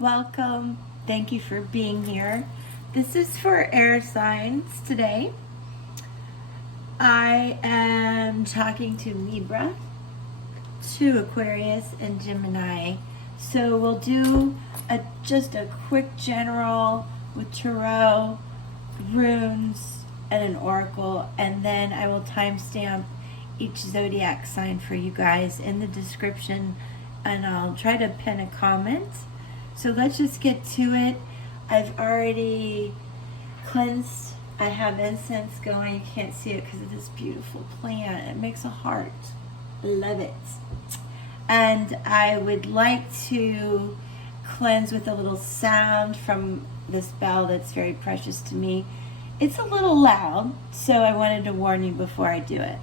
Welcome. Thank you for being here. This is for air signs today. I am talking to Libra, to Aquarius and Gemini. So we'll do just a quick general with tarot, runes, and an oracle, and then I will timestamp each zodiac sign for you guys in the description, and I'll try to pin a comment. So let's just get to it. I've already cleansed. I have incense going. You can't see it because of this beautiful plant. It makes a heart. Love it. And I would like to cleanse with a little sound from this bell that's very precious to me. It's a little loud, so I wanted to warn you before I do it.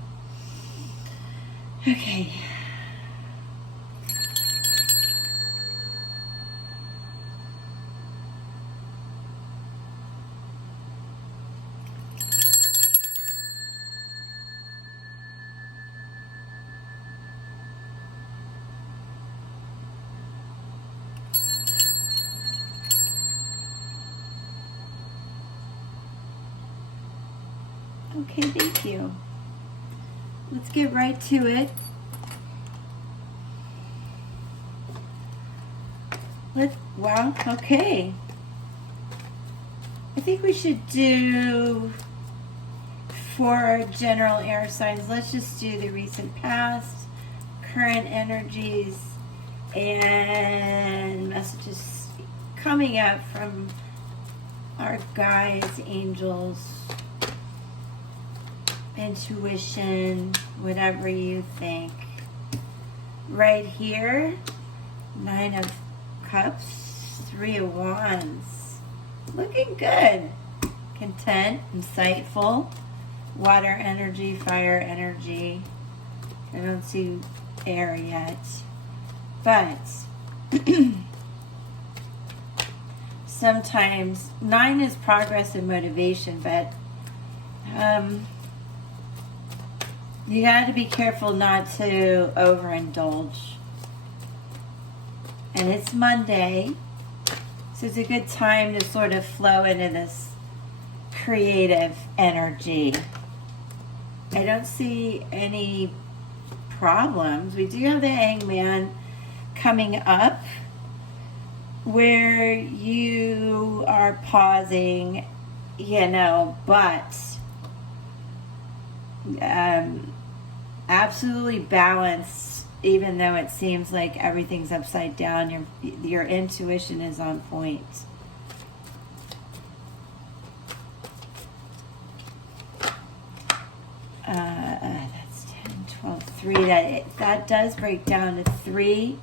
Okay. Okay, thank you. Let's get right to it. Wow, okay. I think we should do, for general air signs, let's just do the recent past, current energies, and messages coming up from our guides, angels, intuition, whatever you think. Right here, 9 of Cups, 3 of Wands. Looking good. Content, insightful. Water energy, fire energy. I don't see air yet. But sometimes 9 is progress and motivation, but you got to be careful not to overindulge. And it's Monday, so it's a good time to sort of flow into this creative energy. I don't see any problems. We do have the Hangman coming up, where you are pausing, but absolutely balanced. Even though it seems like everything's upside down, your intuition is on point. That's 10, 12, 3. That does break down to 3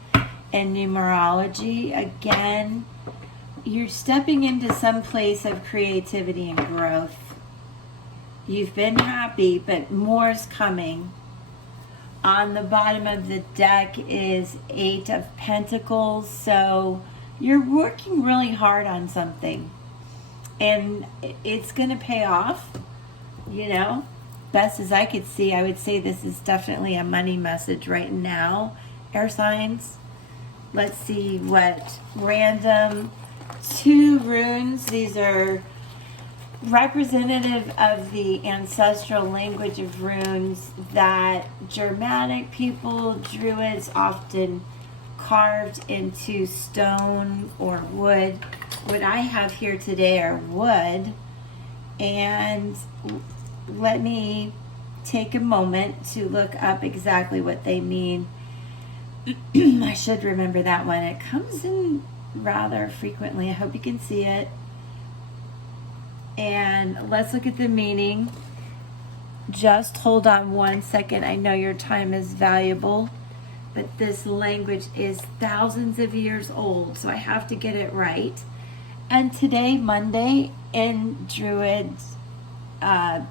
in numerology. Again, you're stepping into some place of creativity and growth. You've been happy, but more's coming. On the bottom of the deck is 8 of Pentacles, so you're working really hard on something, and it's going to pay off, Best as I could see, I would say this is definitely a money message right now, air signs. Let's see what random 2 runes. These are representative of the ancestral language of runes that Germanic people, Druids, often carved into stone or wood. What I have here today are wood, and let me take a moment to look up exactly what they mean. I should remember that one. It comes in rather frequently. I hope you can see it. And let's look at the meaning. Just hold on one second. I know your time is valuable, but this language is thousands of years old, so I have to get it right. And today, Monday, in Druids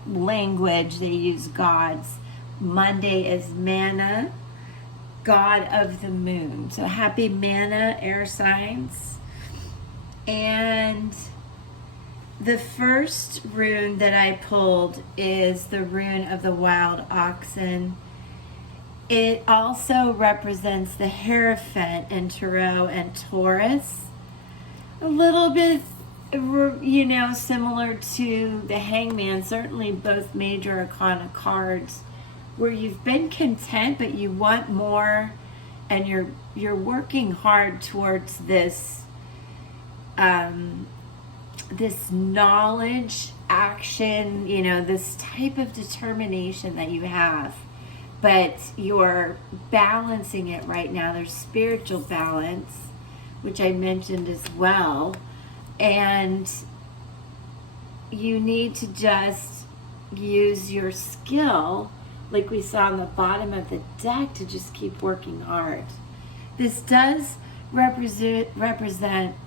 language, they use gods. Monday is Mana, god of the moon. So happy Mana, air signs. And the first rune that I pulled is the Rune of the Wild Oxen. It also represents the Hierophant in Tarot and Taurus. a little bit, you know, similar to the Hangman, certainly both major arcana cards, where you've been content but you want more, and you're working hard towards this this knowledge, action, you know, this type of determination that you have, but you're balancing it right now. There's spiritual balance, which I mentioned as well, and you need to just use your skill, like we saw on the bottom of the deck, to just keep working hard. This does represent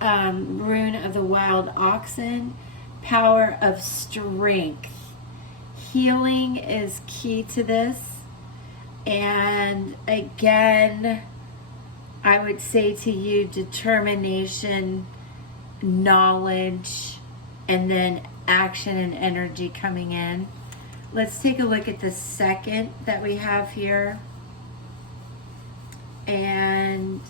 Rune of the Wild Oxen, power of strength. Healing is key to this. And again, I would say to you, determination, knowledge, and then action and energy coming in. Let's take a look at the second that we have here. And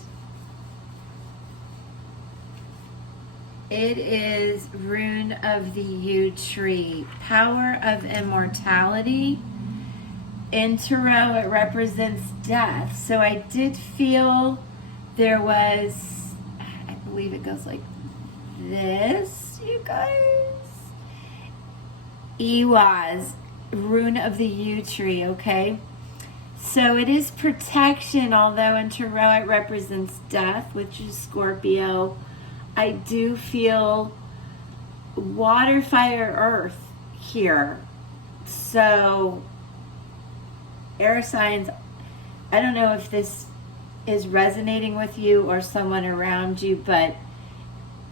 it is Rune of the Yew Tree, power of immortality. In tarot, it represents death. So I did feel there was, I believe it goes like this, you guys. Iwaz, Rune of the Yew Tree, okay? So it is protection, although in tarot it represents death, which is Scorpio. I do feel water, fire, earth here. So air signs, I don't know if this is resonating with you or someone around you, but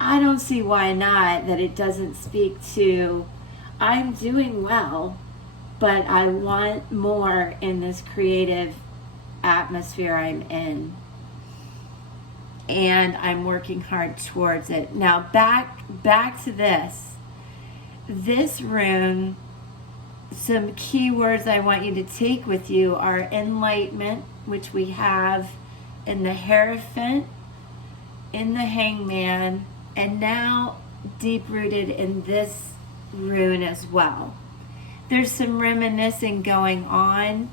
I don't see why not, that it doesn't speak to, I'm doing well, but I want more in this creative atmosphere I'm in, and I'm working hard towards it. Now back to this rune. Some keywords I want you to take with you are enlightenment, which we have in the Hierophant, in the Hangman, and now deep-rooted in this rune as well. There's some reminiscing going on.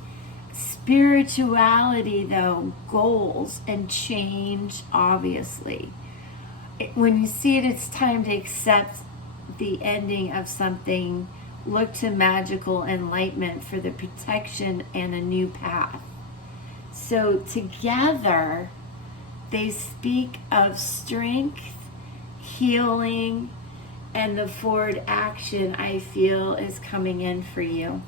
Spirituality, though, goals and change, obviously. When you see it, it's time to accept the ending of something. Look to magical enlightenment for the protection and a new path. So together, they speak of strength, healing, and the forward action I feel is coming in for you.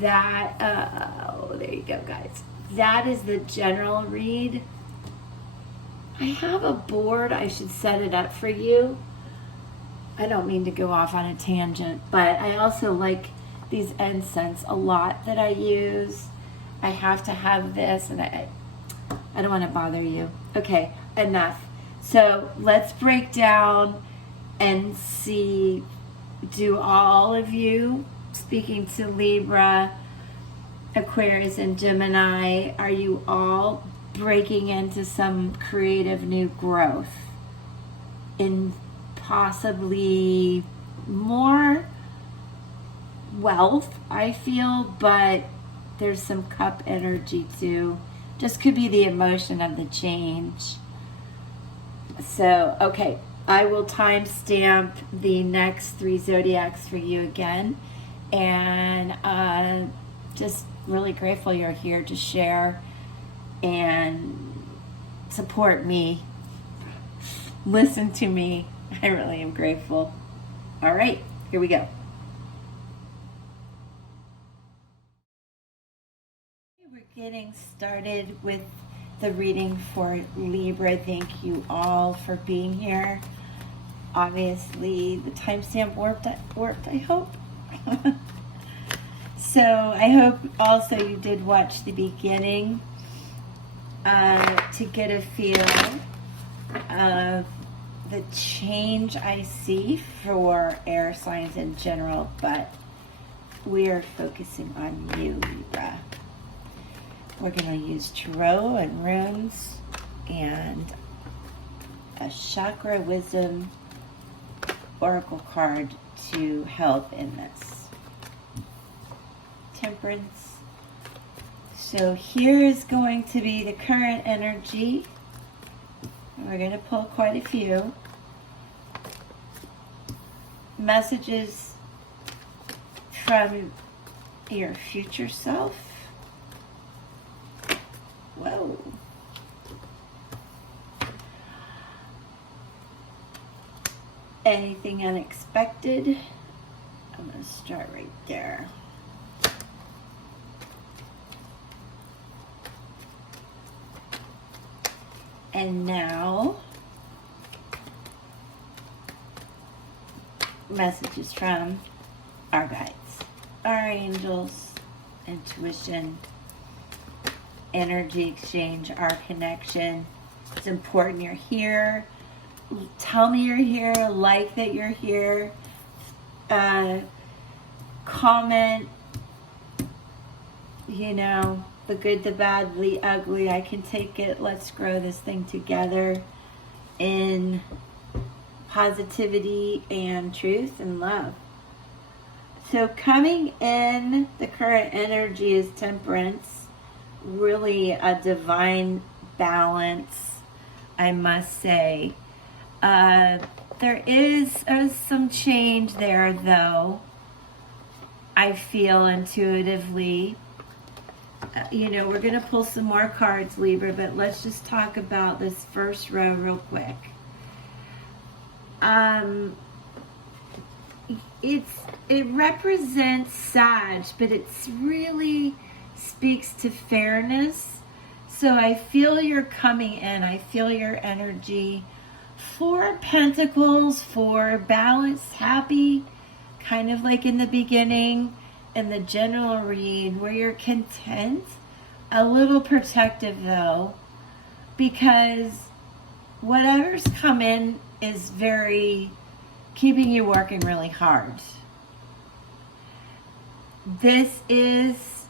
That, there you go, guys. That is the general read. I have a board. I should set it up for you. I don't mean to go off on a tangent, but I also like these incense a lot that I use. I have to have this, and I don't want to bother you. Okay, enough. So let's break down and see, do all of you, speaking to Libra, Aquarius, and Gemini, are you all breaking into some creative new growth in possibly more wealth, I feel, but there's some cup energy too. Just could be the emotion of the change. So, okay, I will timestamp the next 3 zodiacs for you again, and just really grateful you're here to share and support me, listen to me. I really am grateful. All right, here we go. We're getting started with the reading for Libra. Thank you all for being here. Obviously, the timestamp worked, I hope. So I hope also you did watch the beginning to get a feel of the change I see for air signs in general, but we are focusing on you, Libra. We're going to use tarot and runes and a chakra wisdom oracle card to help in this. Temperance. So here is going to be the current energy. We're going to pull quite a few messages from your future self. Whoa. Anything unexpected? I'm going to start right there. And now, messages from our guides, our angels, intuition, energy exchange, our connection. It's important you're here. Tell me you're here, like that you're here, comment, you know, the good, the bad, the ugly. I can take it. Let's grow this thing together in positivity and truth and love. So coming in, the current energy is temperance, really a divine balance, I must say. There is some change there, though, I feel intuitively. You know, we're going to pull some more cards, Libra, but let's just talk about this first row real quick. It represents Sag, but it's really speaks to fairness. So I feel you're coming in. I feel your energy. 4 Pentacles, for balance, happy, kind of like in the beginning, in the general read, where you're content, a little protective though, because whatever's come in is very keeping you working really hard. This is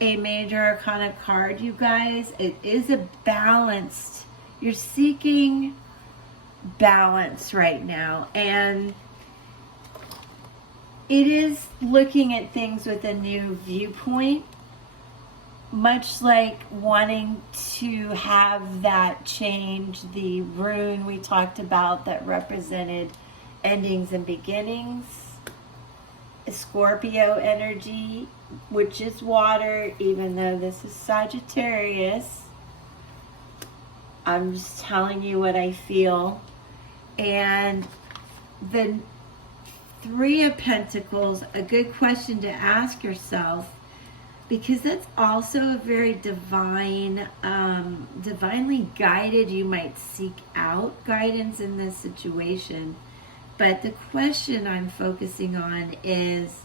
a major arcana card, you guys. It is a balanced, you're seeking balance right now, and it is looking at things with a new viewpoint, much like wanting to have that change. The rune we talked about that represented endings and beginnings, Scorpio energy, which is water, even though this is Sagittarius. I'm just telling you what I feel. And the 3 of Pentacles, a good question to ask yourself, because that's also a very divine, divinely guided. You might seek out guidance in this situation. But the question I'm focusing on is,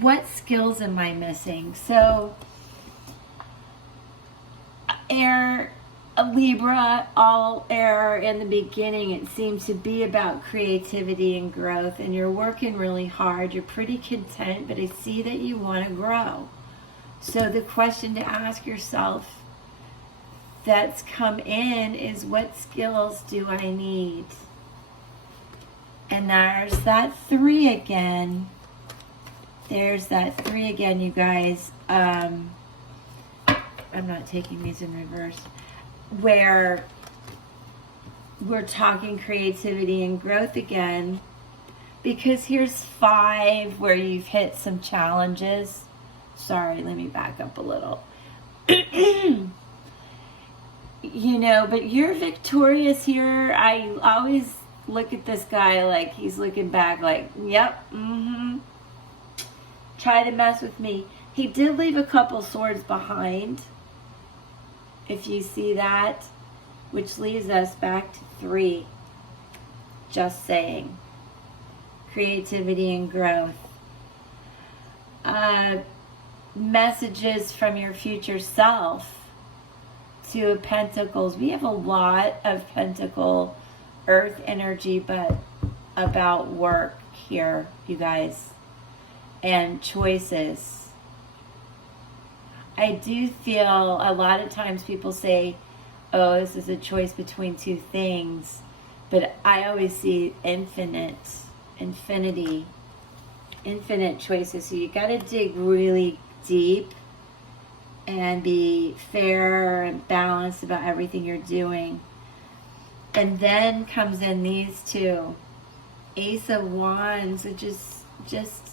what skills am I missing? So, air, Libra, all air in the beginning, it seems to be about creativity and growth, and you're working really hard. You're pretty content, but I see that you want to grow. So the question to ask yourself that's come in is, what skills do I need? And there's that 3 again. There's that 3 again, you guys. I'm not taking these in reverse. Where we're talking creativity and growth again. Because here's 5 where you've hit some challenges. Sorry, let me back up a little. You know, but you're victorious here. I always look at this guy like he's looking back like, yep, try to mess with me. He did leave a couple swords behind, if you see that, which leaves us back to 3. Just saying. Creativity and growth. Messages from your future self. 2 of Pentacles. We have a lot of Pentacle Earth energy, but about work here, you guys, and choices. I do feel a lot of times people say, oh, this is a choice between two things. But I always see infinite choices. So you got to dig really deep and be fair and balanced about everything you're doing. And then comes in these two. Ace of Wands, which is just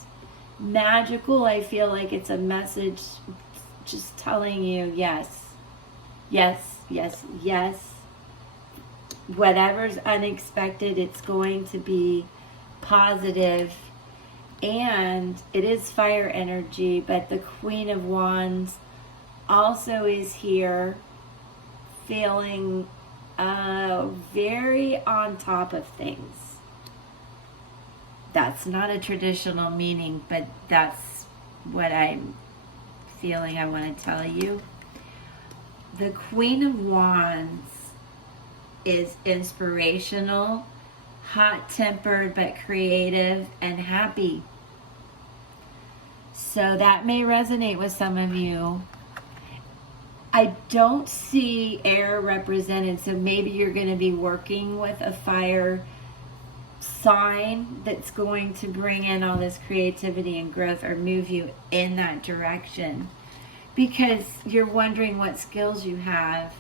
magical. I feel like it's a message just telling you yes, yes, yes, yes. Whatever's unexpected, it's going to be positive. And it is fire energy, but the Queen of Wands also is here feeling very on top of things. That's not a traditional meaning, but that's what I'm feeling I want to tell you. The Queen of Wands is inspirational, hot-tempered, but creative and happy. So that may resonate with some of you. I don't see air represented, so maybe you're going to be working with a fire sign that's going to bring in all this creativity and growth or move you in that direction because you're wondering what skills you have.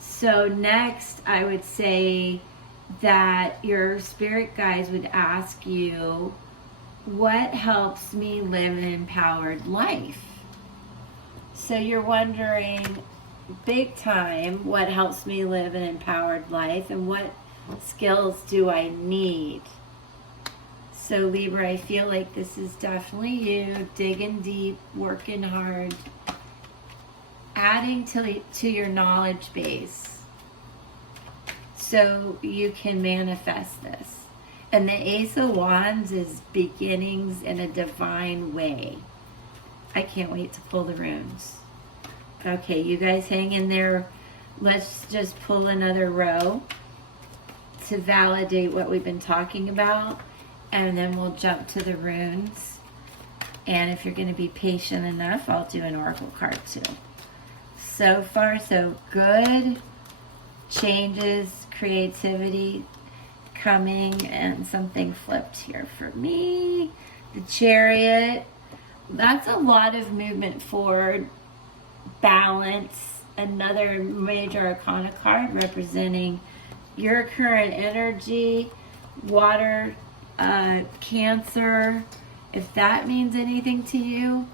So next, I would say that your spirit guides would ask you, what helps me live an empowered life? So you're wondering big time, what helps me live an empowered life and what skills do I need? So Libra, I feel like this is definitely you, digging deep, working hard, adding to your knowledge base so you can manifest this. And the Ace of Wands is beginnings in a divine way. I can't wait to pull the runes. Okay, you guys hang in there. Let's just pull another row to validate what we've been talking about. And then we'll jump to the runes. And if you're going to be patient enough, I'll do an oracle card too. So far, so good. Changes, creativity coming, and something flipped here for me. The Chariot. That's a lot of movement forward. Balance. Another major arcana card representing your current energy. Water, Cancer, if that means anything to you.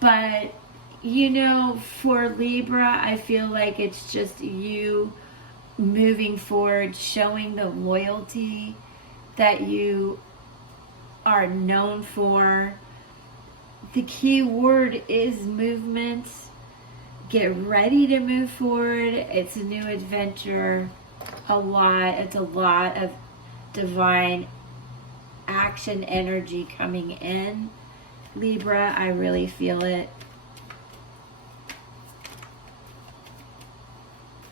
But you know, for Libra, I feel like it's just you moving forward, showing the loyalty that you are known for. The key word is movement. Get ready to move forward. It's a new adventure. It's a lot of divine action energy coming in. Libra, I really feel it.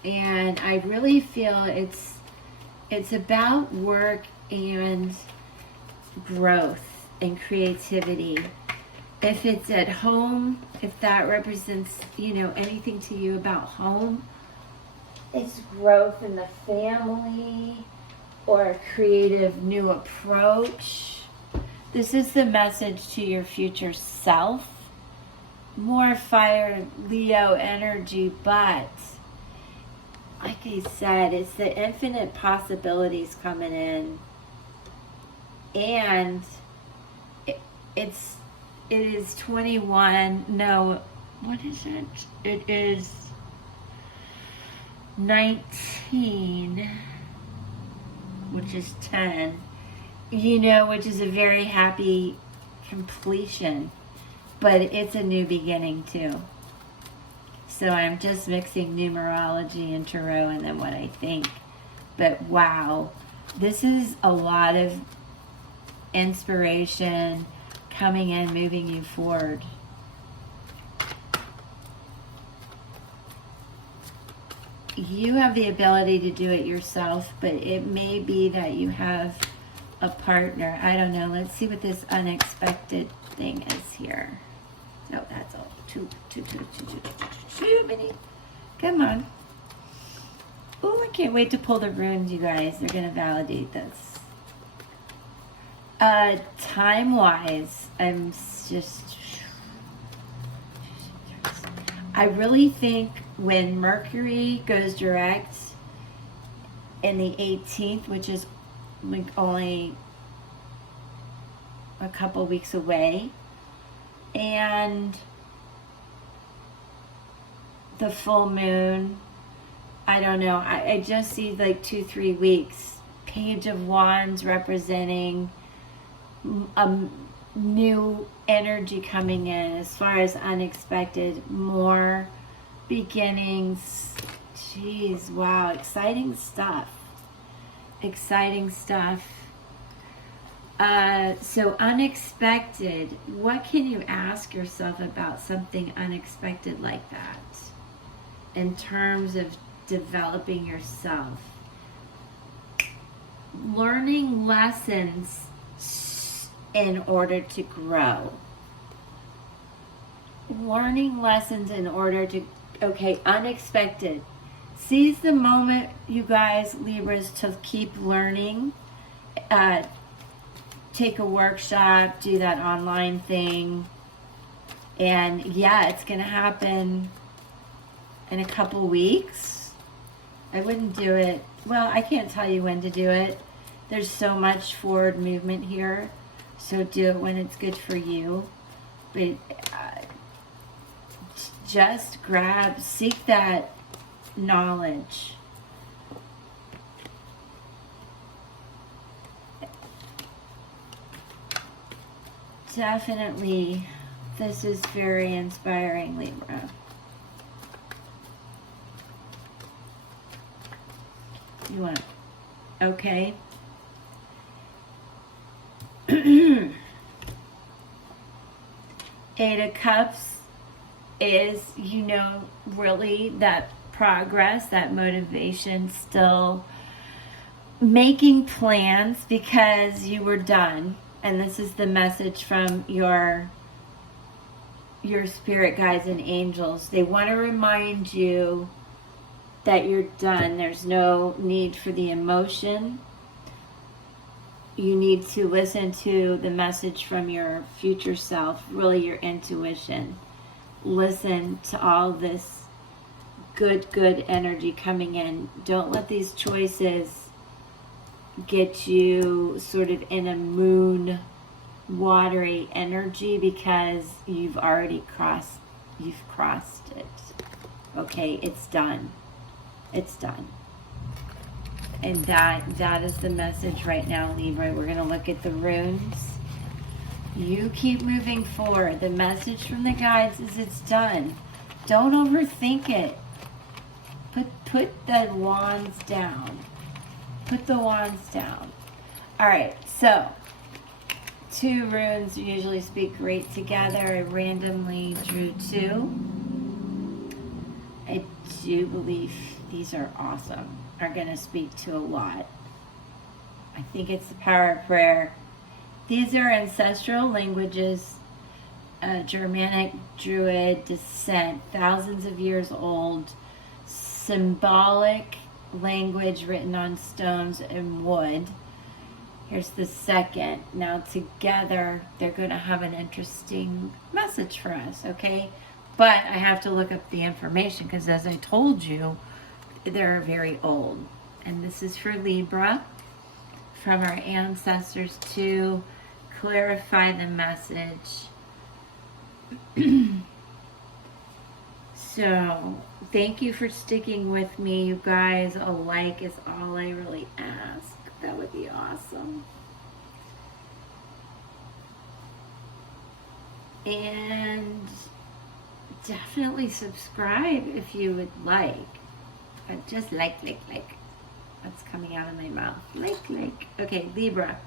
And I really feel it's about work and growth and creativity. If it's at home, if that represents, you know, anything to you about home, it's growth in the family or a creative new approach. This is the message to your future self. More fire, Leo energy, but like I said, it's the infinite possibilities coming in. And it is 21, no, what is it? It is 19, which is 10, you know, which is a very happy completion, but it's a new beginning too. So I'm just mixing numerology and tarot and then what I think. But wow, this is a lot of inspiration coming in, moving you forward. You have the ability to do it yourself, but it may be that you have a partner. I don't know. Let's see what this unexpected thing is here. No, that's all. Too many. Come on. Oh, I can't wait to pull the runes, you guys. They're going to validate this. Time-wise, I really think when Mercury goes direct in the 18th, which is like only a couple weeks away, and the full moon, I don't know, I just see like 2-3 weeks. Page of Wands representing a new energy coming in as far as unexpected, more beginnings. Jeez, wow, exciting stuff. Exciting stuff. So unexpected, what can you ask yourself about something unexpected like that in terms of developing yourself? Learning lessons in order to grow. Learning lessons in order to, okay, unexpected. Seize the moment, you guys, Libras, to keep learning. Take a workshop, do that online thing. And yeah, it's going to happen in a couple weeks. I wouldn't do it. Well, I can't tell you when to do it. There's so much forward movement here. So do it when it's good for you. But just seek that knowledge. Definitely, this is very inspiring, Libra. You want, okay. Eight of Cups is, you know, really that progress, that motivation, still making plans because you were done. And this is the message from your spirit guides and angels. They want to remind you that you're done. There's no need for the emotion. You need to listen to the message from your future self, really your intuition. Listen to all this good energy coming in. Don't let these choices get you sort of in a moon watery energy, because you've crossed it. Okay, it's done. It's done. And that is the message right now, Libra. We're going to look at the runes. You keep moving forward. The message from the guides is it's done. Don't overthink it. Put the wands down. Put the wands down. All right, so 2 runes usually speak great together. I randomly drew 2. I do believe these are awesome. Are going to speak to a lot. I think it's the power of prayer. These are ancestral languages, Germanic, Druid descent, thousands of years old, symbolic language written on stones and wood. Here's the second. Now together, they're going to have an interesting message for us, okay? But I have to look up the information because, as I told you, they're very old. And this is for Libra, from our ancestors, to clarify the message. So, thank you for sticking with me, you guys. A like is all I really ask. That would be awesome. And definitely subscribe if you would like. Just like. That's coming out of my mouth. Like. Okay, Libra.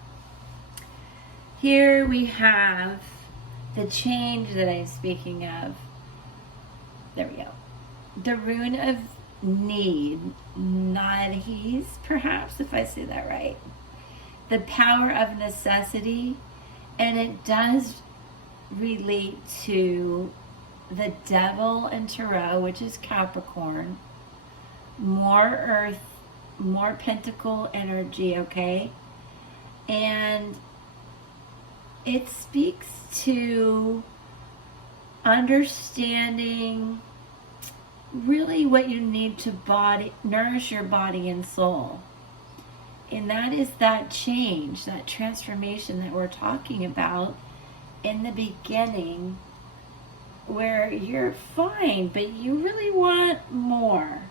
Here we have the change that I'm speaking of. There we go. The rune of need. Nadhis, perhaps, if I say that right. The power of necessity. And it does relate to the devil in Tarot, which is Capricorn. more earth, more pentacle energy, okay? And it speaks to understanding really what you need to nourish your body and soul. And that is that change, that transformation that we're talking about in the beginning, where you're fine, but you really want more.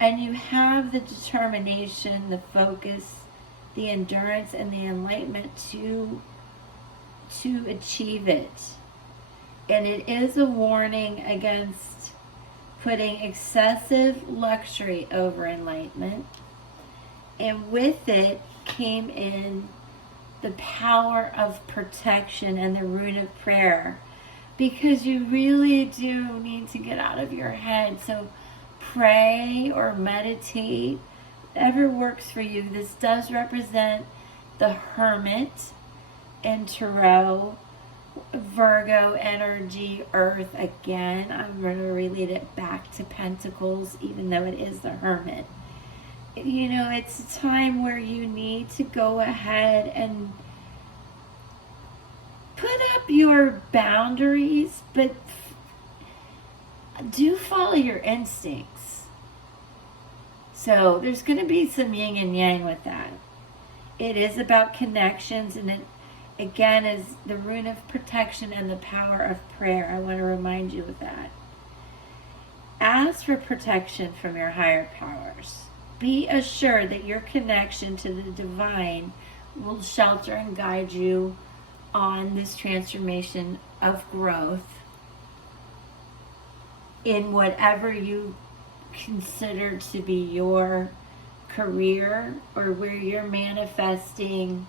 And you have the determination, the focus, the endurance, and the enlightenment to achieve it. And it is a warning against putting excessive luxury over enlightenment. And with it came in the power of protection and the rune of prayer, because you really do need to get out of your head. So pray or meditate, whatever works for you. This does represent the Hermit in Tarot, Virgo energy, Earth again. I'm going to relate it back to Pentacles, even though it is the Hermit. You know, it's a time where you need to go ahead and put up your boundaries, but do follow your instincts. So there's going to be some yin and yang with that. It is about connections, and it again is the rune of protection and the power of prayer. I want to remind you of that. Ask for protection from your higher powers. Be assured that your connection to the divine will shelter and guide you on this transformation of growth in whatever you consider to be your career, or where you're manifesting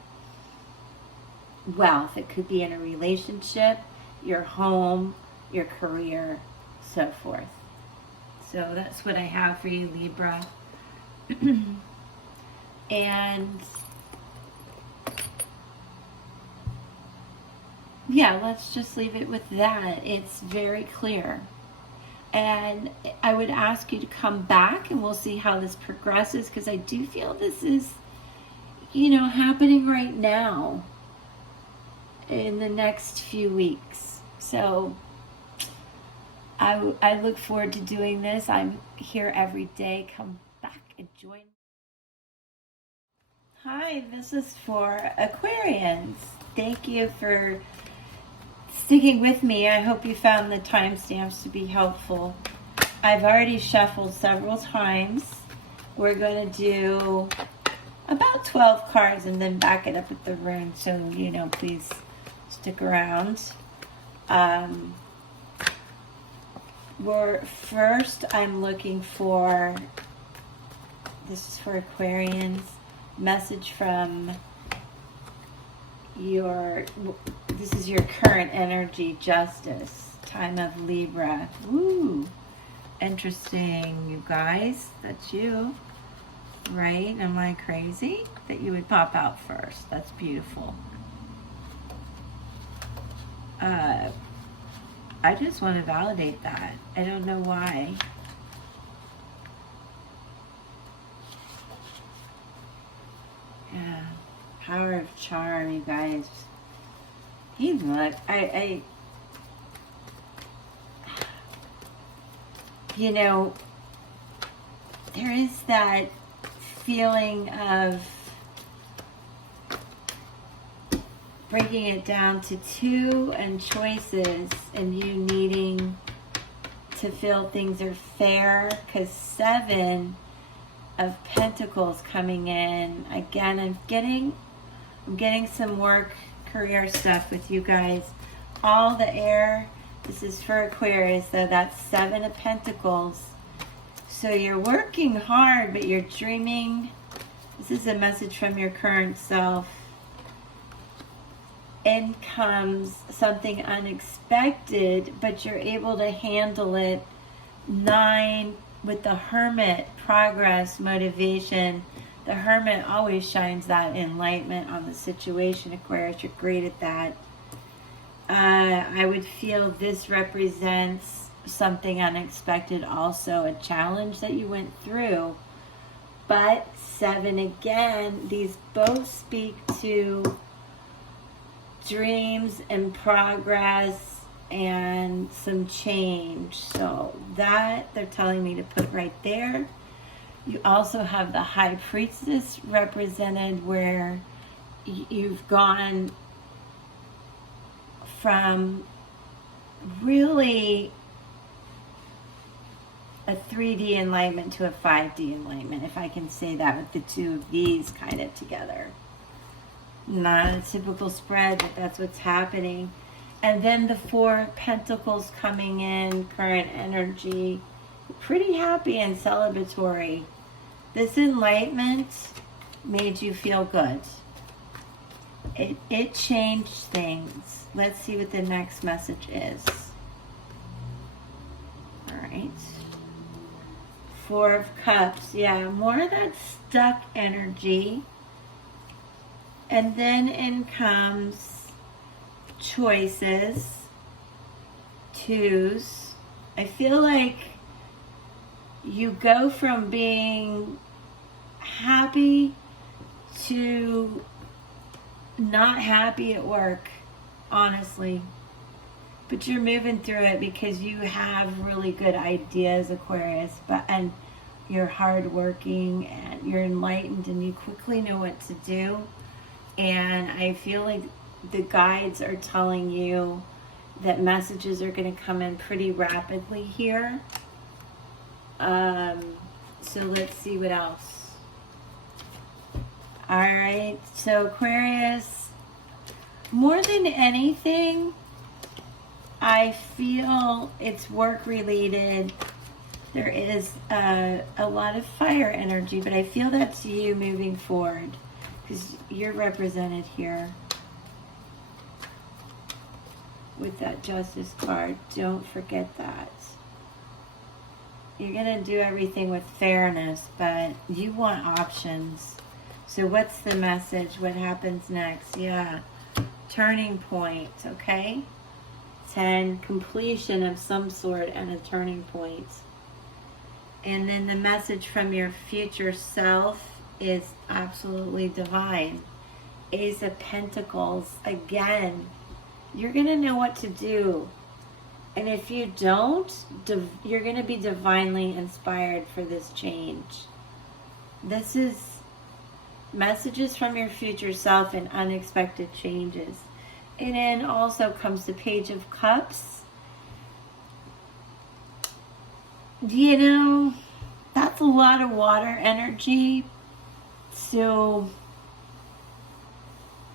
wealth. It could be in a relationship, your home, your career, so forth. So that's what I have for you, Libra. And yeah, let's just leave it with that. It's very clear. And I would ask you to come back and we'll see how this progresses, because I do feel this is, you know, happening right now in the next few weeks. So I look forward to doing this. I'm here every day. Come back and join. Hi, this is for Aquarians. Thank you for sticking with me. I hope you found the timestamps to be helpful. I've already shuffled several times. We're going to do about 12 cards and then back it up with the rune. So, you know, please stick around. First, I'm looking for, this is for Aquarians, message from this is your current energy, justice, time of Libra. Woo, interesting, you guys. That's you, right? Am I crazy that you would pop out first? That's beautiful. I just want to validate that. I don't know why. Yeah, power of charm, you guys. Look, you know, there is that feeling of breaking it down to two and choices, and you needing to feel things are fair, because 7 of Pentacles coming in. Again, I'm getting some work, career stuff with you guys. All the air. This is for Aquarius, so that's 7 of Pentacles. So you're working hard, but you're dreaming. This is a message from your current self. In comes something unexpected, but you're able to handle it. 9 with the Hermit, progress, motivation. The Hermit always shines that enlightenment on the situation, Aquarius. You're great at that. I would feel this represents something unexpected, also a challenge that you went through. But 7 again, these both speak to dreams and progress and some change. So that they're telling me to put right there. You also have the High Priestess represented, where you've gone from really a 3D enlightenment to a 5D enlightenment, if I can say that, with the two of these kind of together. Not a typical spread, but that's what's happening. And then the 4 of Pentacles coming in, current energy, pretty happy and celebratory. This enlightenment made you feel good. It changed things. Let's see what the next message is. All right. 4 of Cups. Yeah, more of that stuck energy. And then in comes choices, 2s. I feel like you go from being happy to not happy at work, honestly. But you're moving through it because you have really good ideas, Aquarius, and you're hardworking and you're enlightened and you quickly know what to do. And I feel like the guides are telling you that messages are going to come in pretty rapidly here. So let's see what else. All right, so Aquarius, more than anything, I feel it's work related. There is a lot of fire energy, but I feel that's you moving forward because you're represented here with that Justice card. Don't forget that. You're going to do everything with fairness, but you want options. So what's the message? What happens next? Yeah, turning point, okay? 10, completion of some sort and a turning point. And then the message from your future self is absolutely divine. Ace of Pentacles, again, you're going to know what to do. And if you don't, you're going to be divinely inspired for this change. This is messages from your future self and unexpected changes. And then also comes the Page of Cups. You know, that's a lot of water energy. So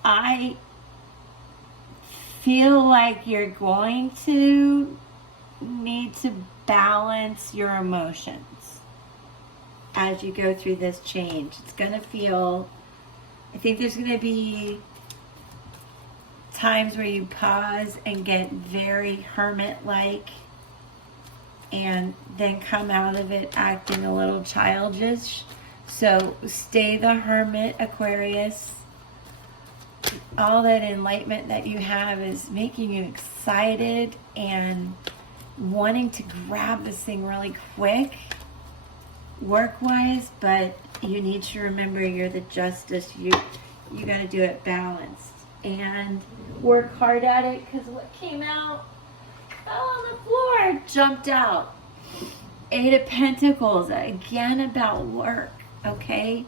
I feel like you're going to need to balance your emotions as you go through this change. It's going to feel, I think there's going to be times where you pause and get very hermit-like and then come out of it acting a little childish. So stay the hermit, Aquarius. All that enlightenment that you have is making you excited and wanting to grab this thing really quick work-wise, but you need to remember you're the Justice. You got to do it balanced and work hard at it, because what came out fell on the floor, jumped out. 8 of Pentacles, again about work, okay?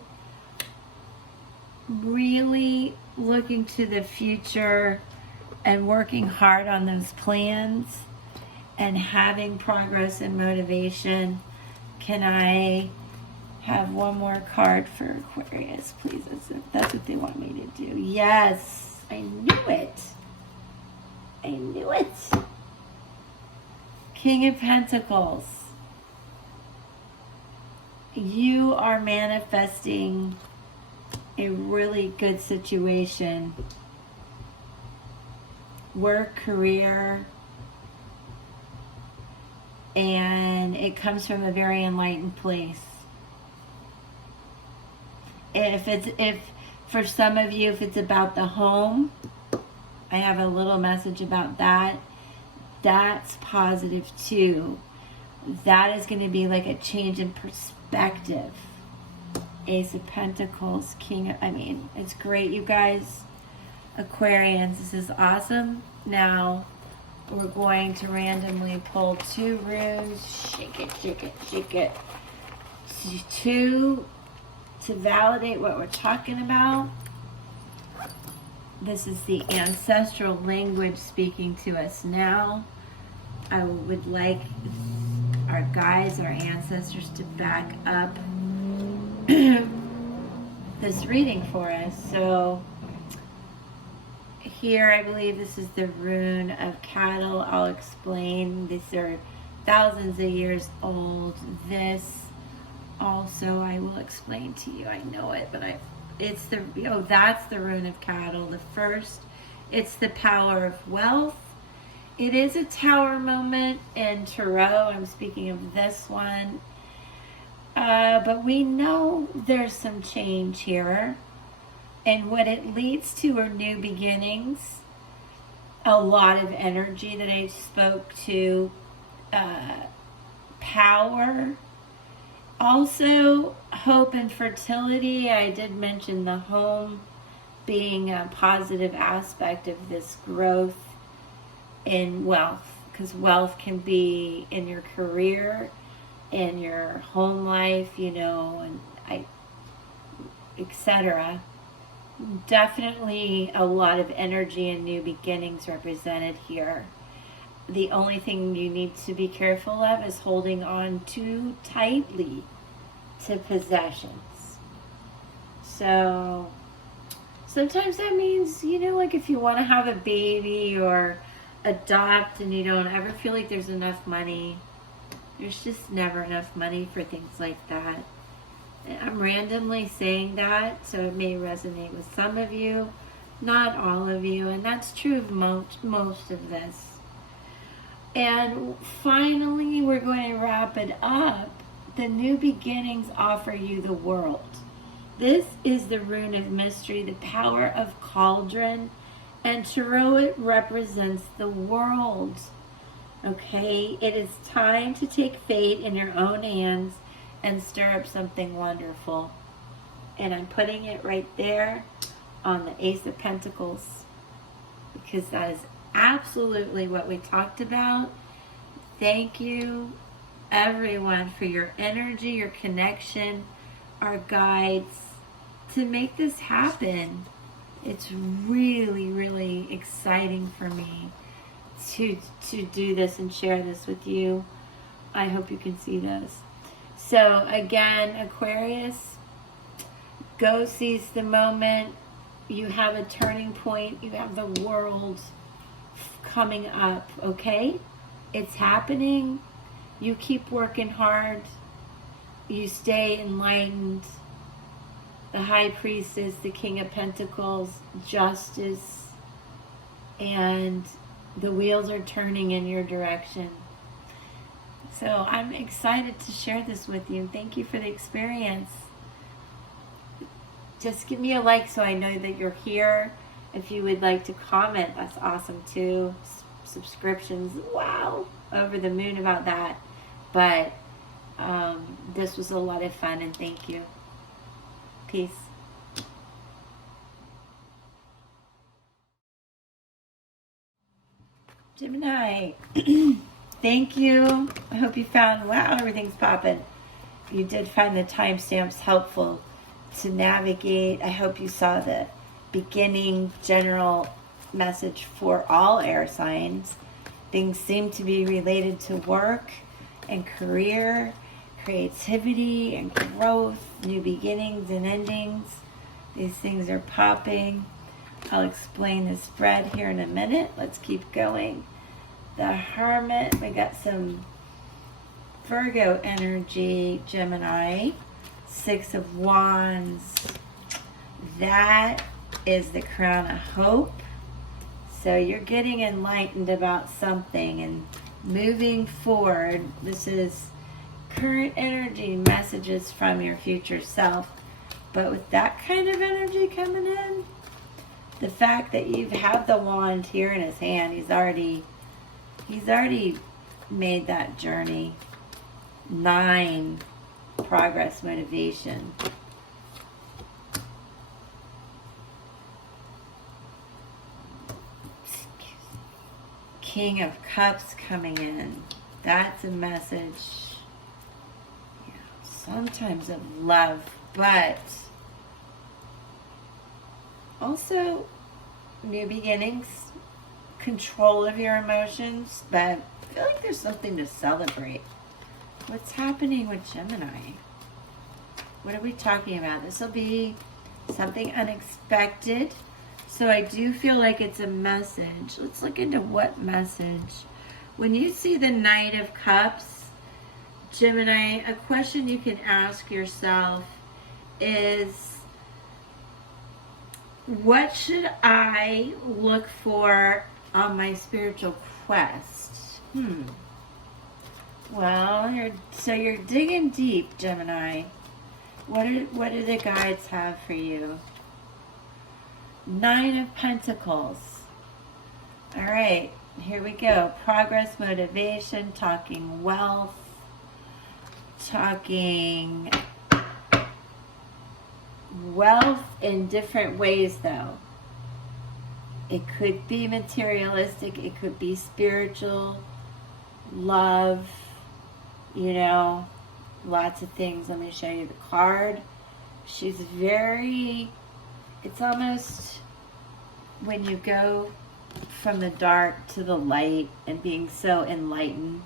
Really looking to the future and working hard on those plans and having progress and motivation. Can I have one more card for Aquarius, please? That's what they want me to do. Yes, I knew it. I knew it. King of Pentacles. You are manifesting a really good situation. Work, career, and it comes from a very enlightened place. If for some of you, if it's about the home, I have a little message about that. that's positive too. That is going to be like a change in perspective. Ace of Pentacles, it's great, you guys. Aquarians, this is awesome. Now, we're going to randomly pull 2 runes. Shake it, shake it, shake it. 2 to validate what we're talking about. This is the ancestral language speaking to us now. I would like our guides, our ancestors, to back up this reading for us. So here, I believe this is the Rune of Cattle. I'll explain. These are thousands of years old. This also I will explain to you. I know it, but that's the Rune of Cattle. The first, it's the power of wealth. It is a tower moment in Tarot. I'm speaking of this one. But we know there's some change here. And what it leads to are new beginnings. A lot of energy that I spoke to. Power. Also, hope and fertility. I did mention the home being a positive aspect of this growth in wealth, because wealth can be in your career, in your home life, and etc. Definitely a lot of energy and new beginnings represented here. The only thing you need to be careful of is holding on too tightly to possessions. So sometimes that means, like if you want to have a baby or adopt and you don't ever feel like there's enough money, there's just never enough money for things like that. I'm randomly saying that, so it may resonate with some of you, not all of you, and that's true of most of this. And finally, we're going to wrap it up. The new beginnings offer you the world. This is the Rune of Mystery, the power of cauldron, and Tarot, it represents the world. Okay, it is time to take fate in your own hands and stir up something wonderful. And I'm putting it right there on the Ace of Pentacles, because that is absolutely what we talked about. Thank you, everyone, for your energy, your connection, our guides, to make this happen. It's really, really exciting for me to do this and share this with you. I hope you can see this. So again, Aquarius, go seize the moment. You have a turning point. You have the world coming up, okay? It's happening. You keep working hard. You stay enlightened. The High Priestess, the King of Pentacles, justice, and the wheels are turning in your direction. So I'm excited to share this with you. Thank you for the experience. Just give me a like so I know that you're here. If you would like to comment, that's awesome too. Subscriptions, wow, over the moon about that. But this was a lot of fun, and thank you. Peace. Gemini, thank you. I hope you found, wow, everything's popping. You did find the timestamps helpful to navigate. I hope you saw the beginning general message for all air signs. Things seem to be related to work and career, creativity and growth, new beginnings and endings. These things are popping. I'll explain the spread here in a minute. Let's keep going. The Hermit, we got some Virgo energy, Gemini. 6 of Wands. That is the Crown of Hope. So you're getting enlightened about something and moving forward. This is current energy, messages from your future self. But with that kind of energy coming in, the fact that you have the wand here in his hand, he's already He's already made that journey. 9, progress, motivation. King of Cups coming in. That's a message, yeah, sometimes of love, but also new beginnings, control of your emotions, but I feel like there's something to celebrate. What's happening with Gemini? What are we talking about? This will be something unexpected. So I do feel like it's a message. Let's look into what message. When you see the Knight of Cups, Gemini, a question you can ask yourself is, what should I look for on my spiritual quest? Well, you're digging deep, Gemini. What do the guides have for you? 9 of Pentacles. All right, here we go. Progress, motivation, talking wealth, talking wealth in different ways, though. It could be materialistic, it could be spiritual, love, you know, lots of things. Let me show you the card. She's very, it's almost when you go from the dark to the light and being so enlightened.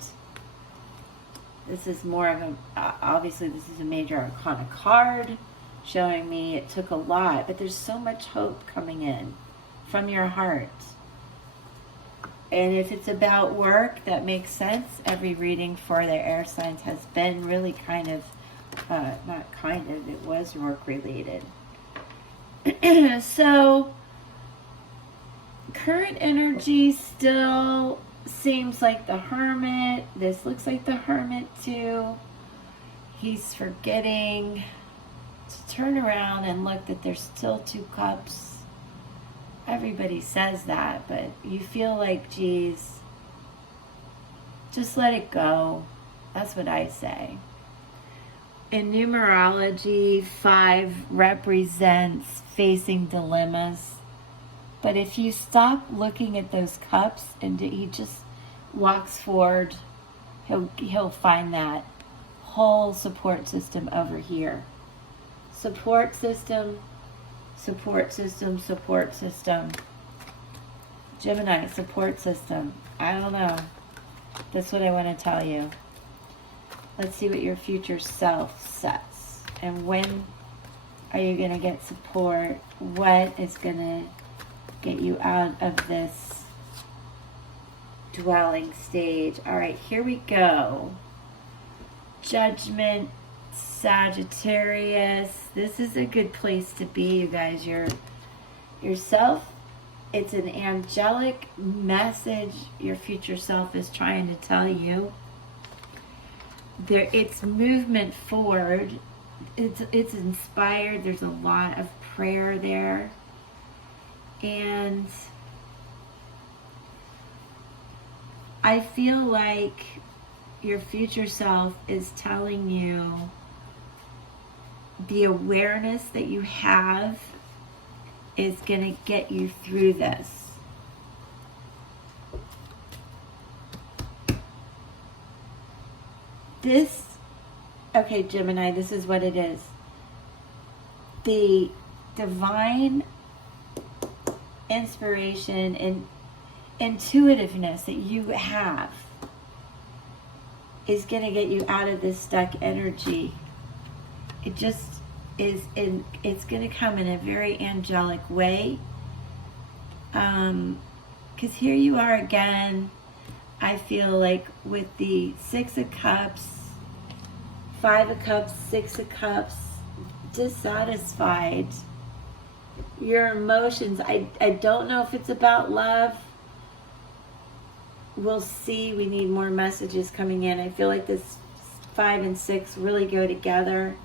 This is more of a, obviously this is a major arcana card showing me it took a lot, but there's so much hope coming in from your heart. And if it's about work, that makes sense. Every reading for the air signs has been really kind of, not kind of, it was work related. So, current energy still seems like the Hermit. This looks like the Hermit too. He's forgetting to turn around and look that there's still 2 cups. Everybody says that, but you feel like, geez, just let it go. That's what I say. In numerology, 5 represents facing dilemmas. But if you stop looking at those cups and he just walks forward, he'll find that whole support system over here. Support system, support system, support system. Gemini, support system. I don't know. That's what I want to tell you. Let's see what your future self sets. And when are you going to get support? What is going to get you out of this dwelling stage? All right, here we go. Judgment, Sagittarius. This is a good place to be, you guys. Yourself, it's an angelic message your future self is trying to tell you. It's movement forward. It's inspired. There's a lot of prayer there. And I feel like your future self is telling you the awareness that you have is going to get you through this. Okay, Gemini, this is what it is. The divine inspiration and intuitiveness that you have is going to get you out of this stuck energy. It just is it's going to come in a very angelic way. Because here you are again. I feel like with the 6 of Cups, 5 of Cups, 6 of Cups, dissatisfied. Your emotions, I don't know if it's about love. We'll see. We need more messages coming in. I feel like this 5 and 6 really go together.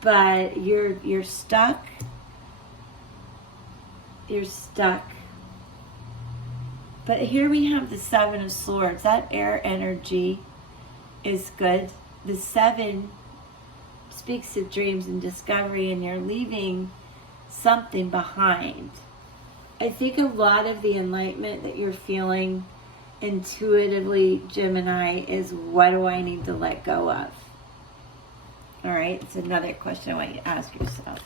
But you're stuck. You're stuck. But here we have the Seven of Swords. That air energy is good. The 7 speaks of dreams and discovery, and you're leaving something behind. I think a lot of the enlightenment that you're feeling intuitively, Gemini, is what do I need to let go of? All right, it's another question I want you to ask yourself.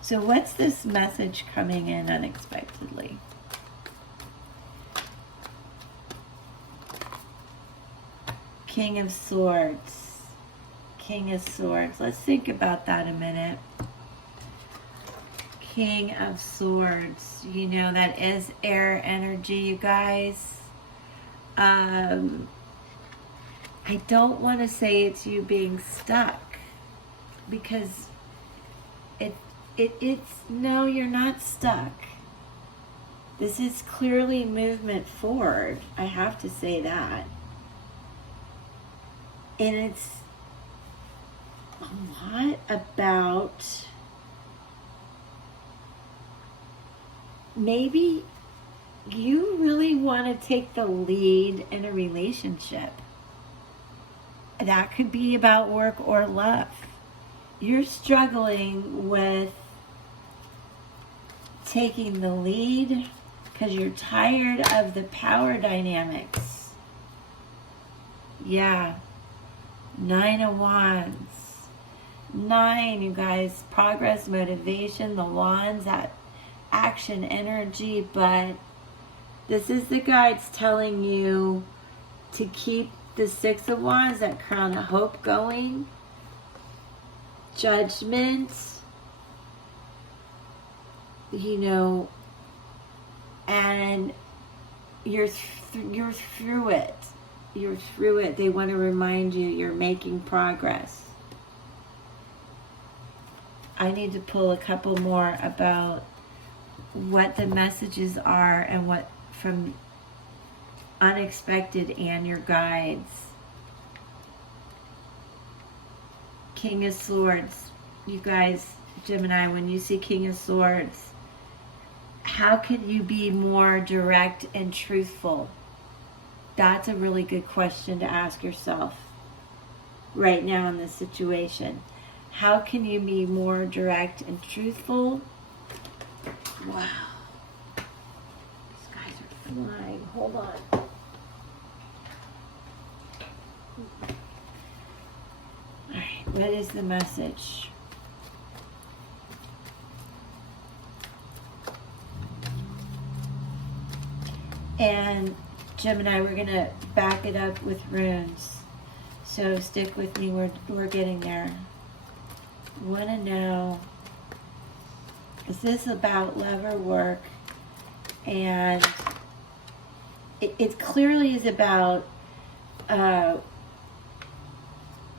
So what's this message coming in unexpectedly? King of Swords. King of Swords. Let's think about that a minute. King of Swords. You know, that is air energy, you guys. I don't want to say it's you being stuck, because it's no, you're not stuck. This is clearly movement forward. I have to say that. And it's a lot about maybe you really want to take the lead in a relationship. That could be about work or love. You're struggling with taking the lead because you're tired of the power dynamics. Yeah. 9 of Wands. 9, you guys. Progress, motivation, the Wands, that action energy, but this is the guides telling you to keep the 6 of Wands, that crown of hope, going. Judgment. You know, and you're through it. You're through it. They want to remind you you're making progress. I need to pull a couple more about what the messages are and what from unexpected and your guides. King of Swords. You guys, Gemini, when you see King of Swords, how can you be more direct and truthful? That's a really good question to ask yourself right now in this situation. How can you be more direct and truthful? Wow. These guys are flying. Hold on. All right, what is the message? And Gemini, we're going to back it up with runes. So stick with me, we're getting there. Want to know, is this about love or work? And it clearly is about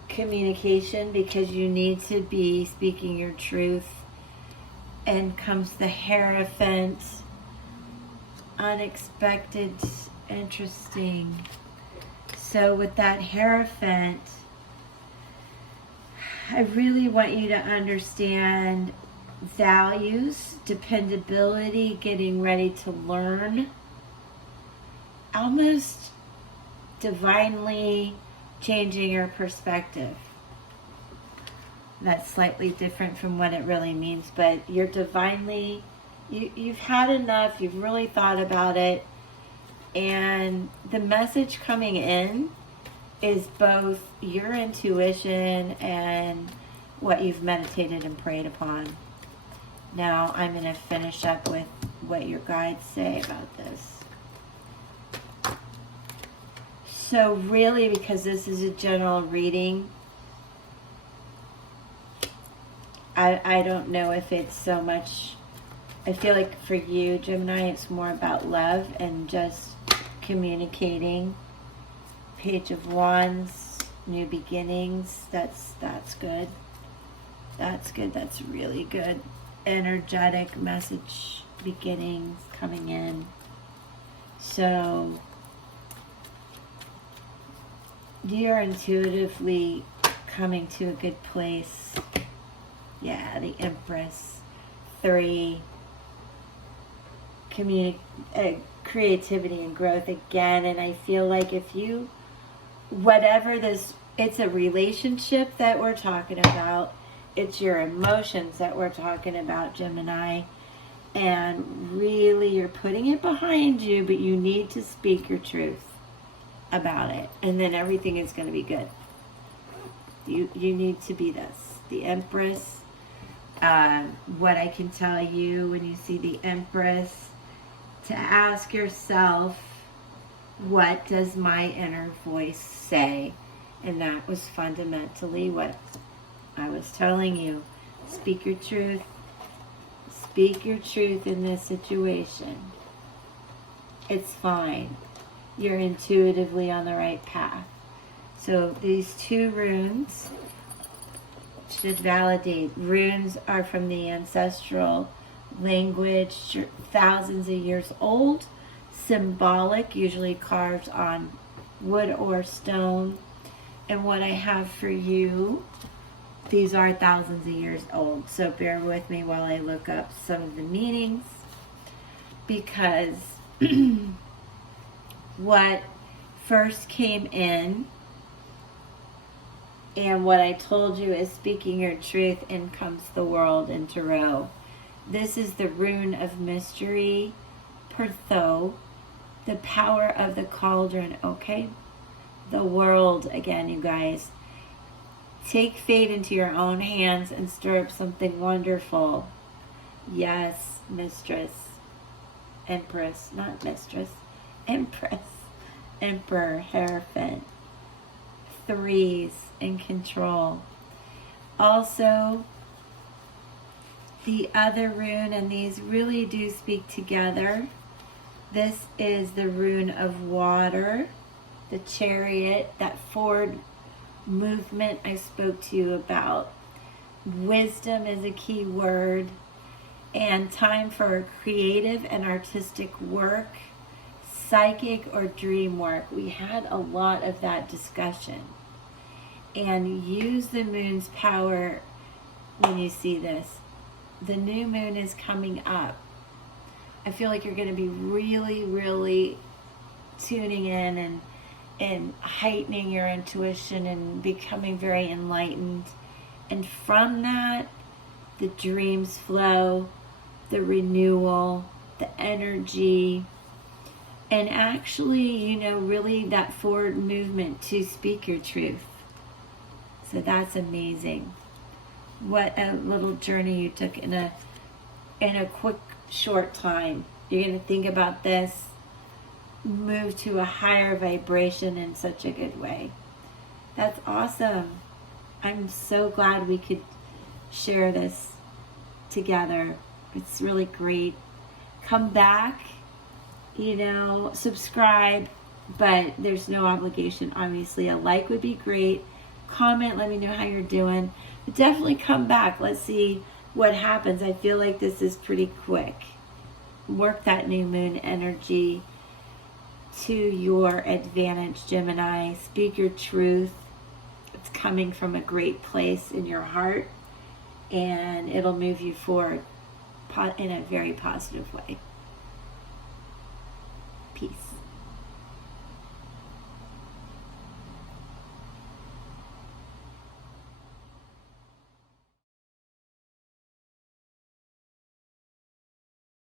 communication, because you need to be speaking your truth. And comes the Hierophant. Unexpected, interesting. So with that Hierophant, I really want you to understand values, dependability, getting ready to learn, almost divinely changing your perspective. That's slightly different from what it really means, but you're divinely, you've had enough, you've really thought about it, and the message coming in is both your intuition and what you've meditated and prayed upon. Now I'm going to finish up with what your guides say about this. So really, because this is a general reading, I don't know if it's so much, I feel like for you, Gemini, it's more about love and just communicating. Page of Wands, new beginnings, that's good. That's good, that's really good. Energetic message, beginnings coming in. So you're intuitively coming to a good place. Yeah, the Empress. 3, creativity and growth again. And I feel like if you, whatever this, it's a relationship that we're talking about. It's your emotions that we're talking about, Gemini. And really, you're putting it behind you, but you need to speak your truth about it. And then everything is going to be good. You need to be this. The Empress. What I can tell you when you see the Empress, to ask yourself, what does my inner voice say? And that was fundamentally what I was telling you. Speak your truth. Speak your truth in this situation. It's fine. You're intuitively on the right path. So these two runes should validate. Runes are from the ancestral language, thousands of years old, symbolic, usually carved on wood or stone. And what I have for you, these are thousands of years old, so bear with me while I look up some of the meanings, because what first came in and what I told you is speaking your truth, in comes the world in Tarot. This is the Rune of Mystery, Pertho, the power of the cauldron, okay? The world, again, you guys. Take fate into your own hands and stir up something wonderful. Yes, mistress. Empress, not mistress. Empress. Emperor, Hierophant. Threes in control. Also, the other rune, and these really do speak together. This is the Rune of Water, the Chariot, that forward movement I spoke to you about. Wisdom is a key word, and time for creative and artistic work, psychic or dream work. We had a lot of that discussion. And use the moon's power when you see this. The new moon is coming up. I feel like you're going to be really, really tuning in and heightening your intuition and becoming very enlightened. And from that, the dreams flow, the renewal, the energy, and actually, really that forward movement to speak your truth. So that's amazing. What a little journey you took in a quick, short time. You're going to think about this, move to a higher vibration in such a good way. That's awesome. I'm so glad we could share this together. It's really great. Come back, subscribe, but there's no obligation. Obviously, a like would be great. Comment, let me know how you're doing. But definitely come back. Let's see what happens. I feel like this is pretty quick. Work that new moon energy to your advantage, Gemini. Speak your truth. It's coming from a great place in your heart, and it'll move you forward in a very positive way. Peace.